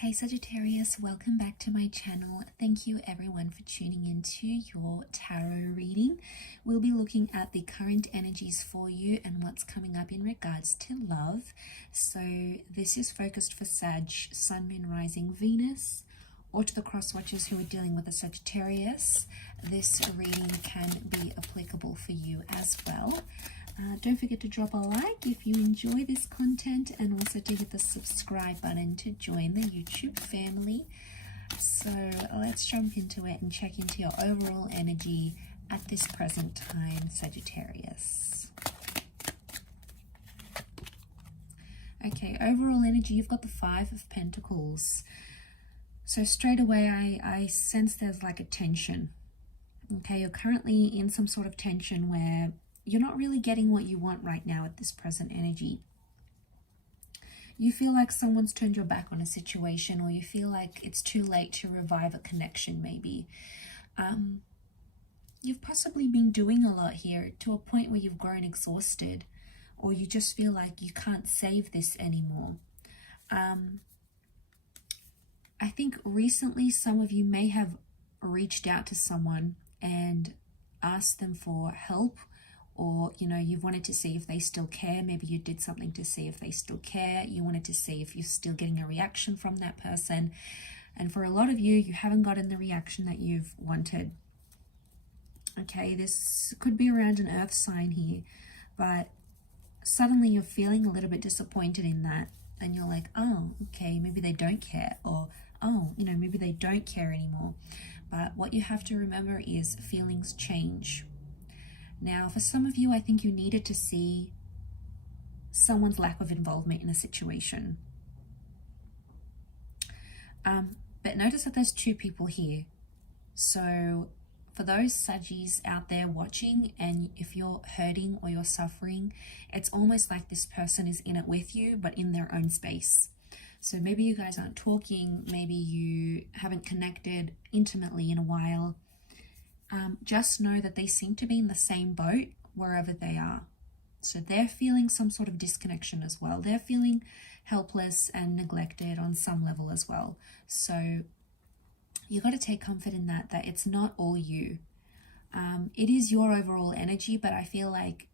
Hey Sagittarius, welcome back to my channel. Thank you everyone for tuning into your tarot reading. We'll be looking at the current energies for you and what's coming up in regards to love. So this is focused for Sag, Sun, Moon, Rising, Venus, or to the cross watchers who are dealing with a Sagittarius. This reading can be applicable for you as well. Don't forget to drop a like if you enjoy this content, and also to hit the subscribe button to join the YouTube family. So let's jump into it and check into your overall energy at this present time, Sagittarius. Okay, overall energy, you've got the Five of Pentacles. So straight away I sense there's like a tension. Okay, you're currently in some sort of tension where you're not really getting what you want right now at this present energy. You feel like someone's turned your back on a situation, or you feel like it's too late to revive a connection maybe. You've possibly been doing a lot here to a point where you've grown exhausted, or you just feel like you can't save this anymore. I think recently some of you may have reached out to someone and asked them for help, or you've wanted to see if they still care. Maybe you did something to see if they still care. You wanted to see if you're still getting a reaction from that person, and for a lot of you, you haven't gotten the reaction that you've wanted. Okay, this could be around an earth sign here, but suddenly you're feeling a little bit disappointed in that, and you're like, oh, okay, maybe they don't care, or oh, maybe they don't care anymore. But what you have to remember is feelings change. Now, for some of you, I think you needed to see someone's lack of involvement in a situation. But notice that there's two people here. So for those Saggies out there watching, and if you're hurting or you're suffering, it's almost like this person is in it with you, but in their own space. So maybe you guys aren't talking, maybe you haven't connected intimately in a while. Just know that they seem to be in the same boat wherever they are. So they're feeling some sort of disconnection as well. They're feeling helpless and neglected on some level as well. So you got to take comfort in that it's not all you. It is your overall energy, but I feel like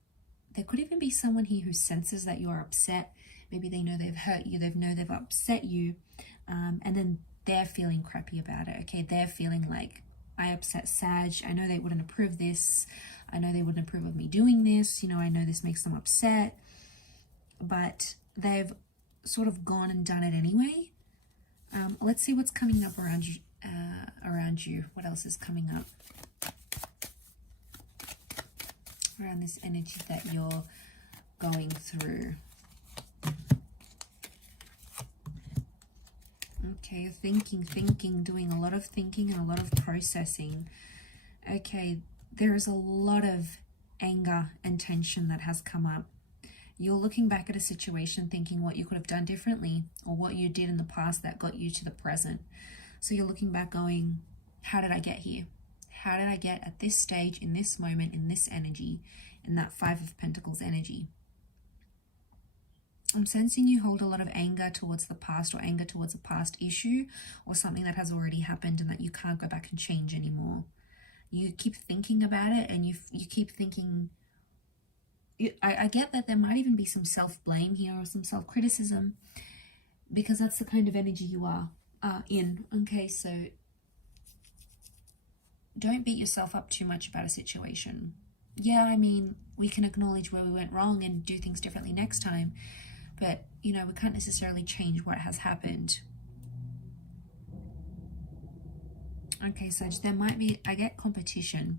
there could even be someone here who senses that you are upset. Maybe they know they've hurt you, they've upset you, and then they're feeling crappy about it. Okay, they're feeling like, I upset Sag, I know they wouldn't approve this, I know they wouldn't approve of me doing this, I know this makes them upset, but they've sort of gone and done it anyway. Let's see what's coming up around you. What else is coming up around this energy that you're going through? Okay, you're thinking, doing a lot of thinking and a lot of processing. Okay, there is a lot of anger and tension that has come up. You're looking back at a situation thinking what you could have done differently, or what you did in the past that got you to the present. So you're looking back going, how did I get here? How did I get at this stage, in this moment, in this energy, in that Five of Pentacles energy? I'm sensing you hold a lot of anger towards the past, or anger towards a past issue, or something that has already happened and that you can't go back and change anymore. You keep thinking about it, and you keep thinking, I get that there might even be some self-blame here, or some self-criticism, because that's the kind of energy you are in. Okay, so don't beat yourself up too much about a situation. Yeah, I mean, we can acknowledge where we went wrong and do things differently next time, but we can't necessarily change what has happened. Okay, Sag, there might be, I get competition.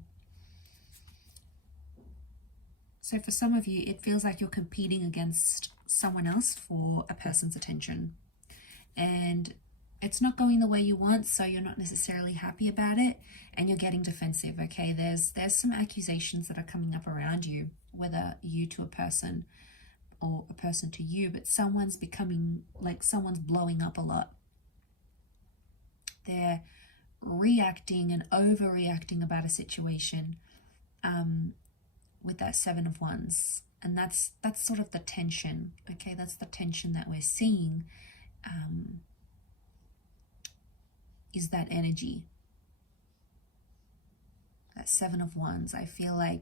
So for some of you, it feels like you're competing against someone else for a person's attention, and it's not going the way you want, so you're not necessarily happy about it, and you're getting defensive. Okay, there's some accusations that are coming up around you, whether you to a person or a person to you, but someone's becoming like, someone's blowing up a lot. They're reacting and overreacting about a situation with that Seven of Wands, and that's sort of the tension. Okay, that's the tension that we're seeing. is that energy. That Seven of Wands. I feel like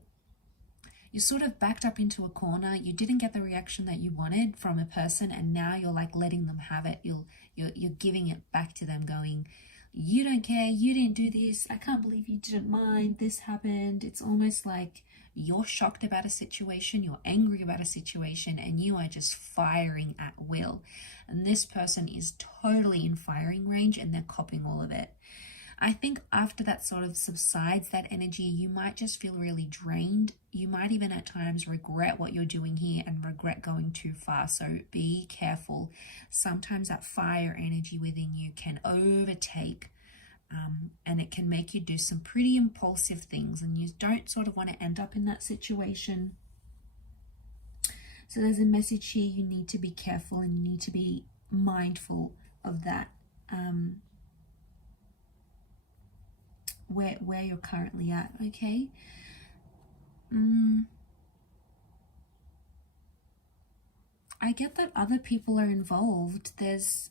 you're sort of backed up into a corner. You didn't get the reaction that you wanted from a person, and now you're like letting them have it. You're giving it back to them, going, you don't care, you didn't do this, I can't believe you didn't mind, this happened. It's almost like you're shocked about a situation, you're angry about a situation, and you are just firing at will. And this person is totally in firing range, and they're copying all of it. I think after that sort of subsides, that energy, you might just feel really drained. You might even at times regret what you're doing here and regret going too far. So be careful. Sometimes that fire energy within you can overtake, and it can make you do some pretty impulsive things, and you don't sort of want to end up in that situation. So there's a message here. You need to be careful and you need to be mindful of that. Where you're currently at, okay? I get that other people are involved. There's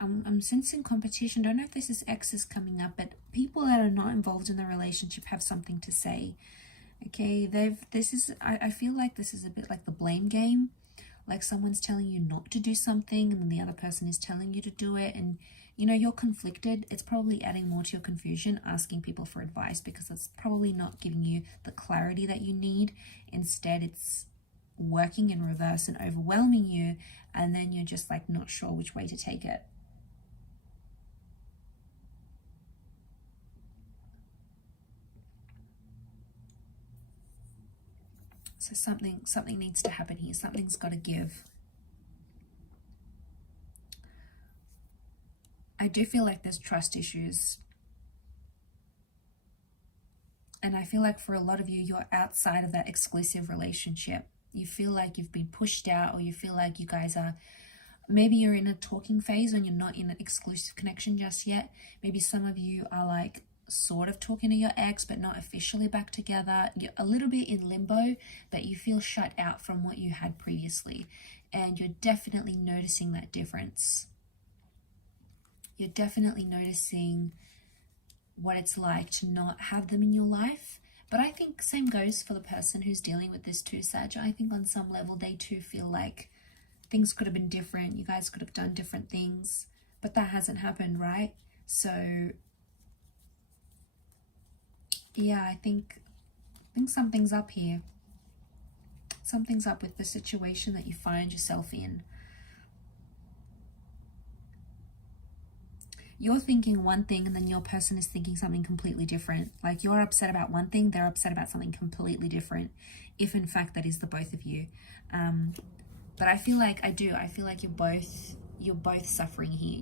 I'm sensing competition. Don't know if this is exes coming up, but people that are not involved in the relationship have something to say. Okay, I feel like this is a bit like the blame game. Like someone's telling you not to do something and then the other person is telling you to do it, and you know, you're conflicted. It's probably adding more to your confusion, asking people for advice, because it's probably not giving you the clarity that you need. Instead, it's working in reverse and overwhelming you, and then you're just like not sure which way to take it. So something needs to happen here. Something's got to give. I do feel like there's trust issues. And I feel like for a lot of you, you're outside of that exclusive relationship. You feel like you've been pushed out, or you feel like you guys are, maybe you're in a talking phase and you're not in an exclusive connection just yet. Maybe some of you are like sort of talking to your ex, but not officially back together. You're a little bit in limbo, but you feel shut out from what you had previously. And you're definitely noticing that difference. You're definitely noticing what it's like to not have them in your life. But I think same goes for the person who's dealing with this too, Sag. I think on some level they too feel like things could have been different. You guys could have done different things, but that hasn't happened, right? So yeah, I think something's up here. Something's up with the situation that you find yourself in. You're thinking one thing and then your person is thinking something completely different. Like you're upset about one thing, they're upset about something completely different, if in fact that is the both of you. But I feel like you're both suffering here.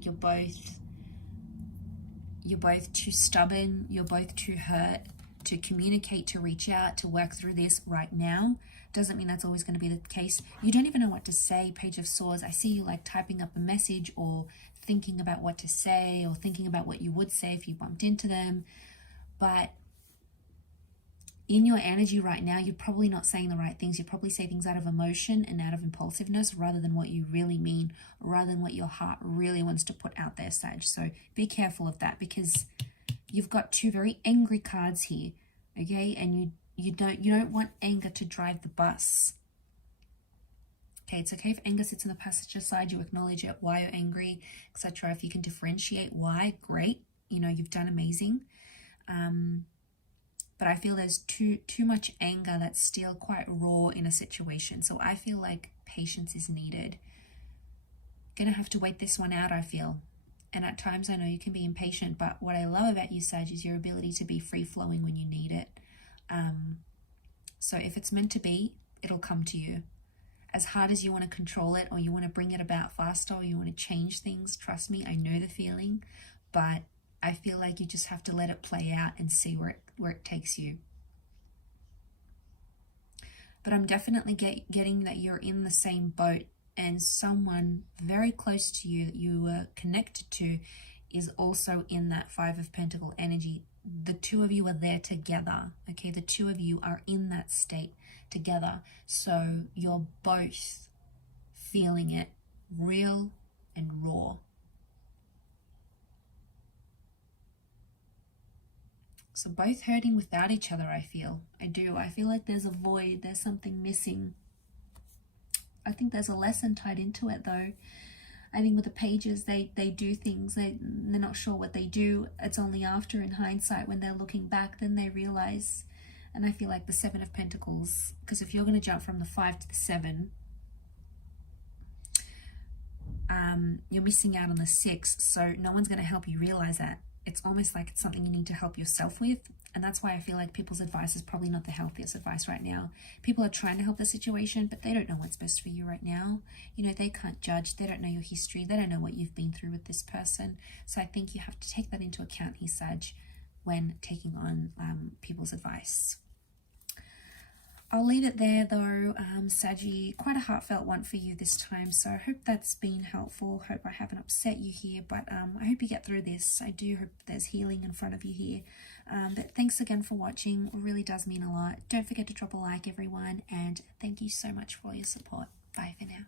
You're both too stubborn, you're both too hurt to communicate, to reach out, to work through this right now. Doesn't mean that's always going to be the case. You don't even know what to say. Page of Swords. I see you like typing up a message or thinking about what to say, or thinking about what you would say if you bumped into them. But in your energy right now, you're probably not saying the right things. You probably say things out of emotion and out of impulsiveness rather than what you really mean, rather than what your heart really wants to put out there, Sag. So be careful of that, because you've got two very angry cards here, okay? And you don't want anger to drive the bus. Okay, it's okay if anger sits in the passenger side. You acknowledge it, why you're angry, etc. If you can differentiate why, great. You know, you've done amazing. But I feel there's too much anger that's still quite raw in a situation. So I feel like patience is needed. Gonna have to wait this one out, I feel. And at times I know you can be impatient, but what I love about you, Sag, is your ability to be free-flowing when you need it. So if it's meant to be, it'll come to you. As hard as you want to control it, or you want to bring it about faster, or you want to change things, trust me, I know the feeling, but I feel like you just have to let it play out and see where it takes you. But I'm definitely getting that you're in the same boat, and someone very close to you that you were connected to is also in that Five of Pentacle energy. The two of you are there together, okay? The two of you are in that state together. So you're both feeling it real and raw. So both hurting without each other, I feel. I do. I feel like there's a void. There's something missing. I think there's a lesson tied into it, though. I think with the pages, they do things. They're not sure what they do. It's only after, in hindsight, when they're looking back, then they realize. And I feel like the Seven of Pentacles, because if you're going to jump from the 5 to the 7, you're missing out on the 6. So no one's going to help you realize that. It's almost like it's something you need to help yourself with. And that's why I feel like people's advice is probably not the healthiest advice right now. People are trying to help the situation, but they don't know what's best for you right now. You know, they can't judge. They don't know your history. They don't know what you've been through with this person. So I think you have to take that into account here, Sag, when taking on people's advice. I'll leave it there though, Saggy. Quite a heartfelt one for you this time, so I hope that's been helpful. Hope I haven't upset you here, but I hope you get through this. I do hope there's healing in front of you here. But thanks again for watching. It really does mean a lot. Don't forget to drop a like, everyone, and thank you so much for all your support. Bye for now.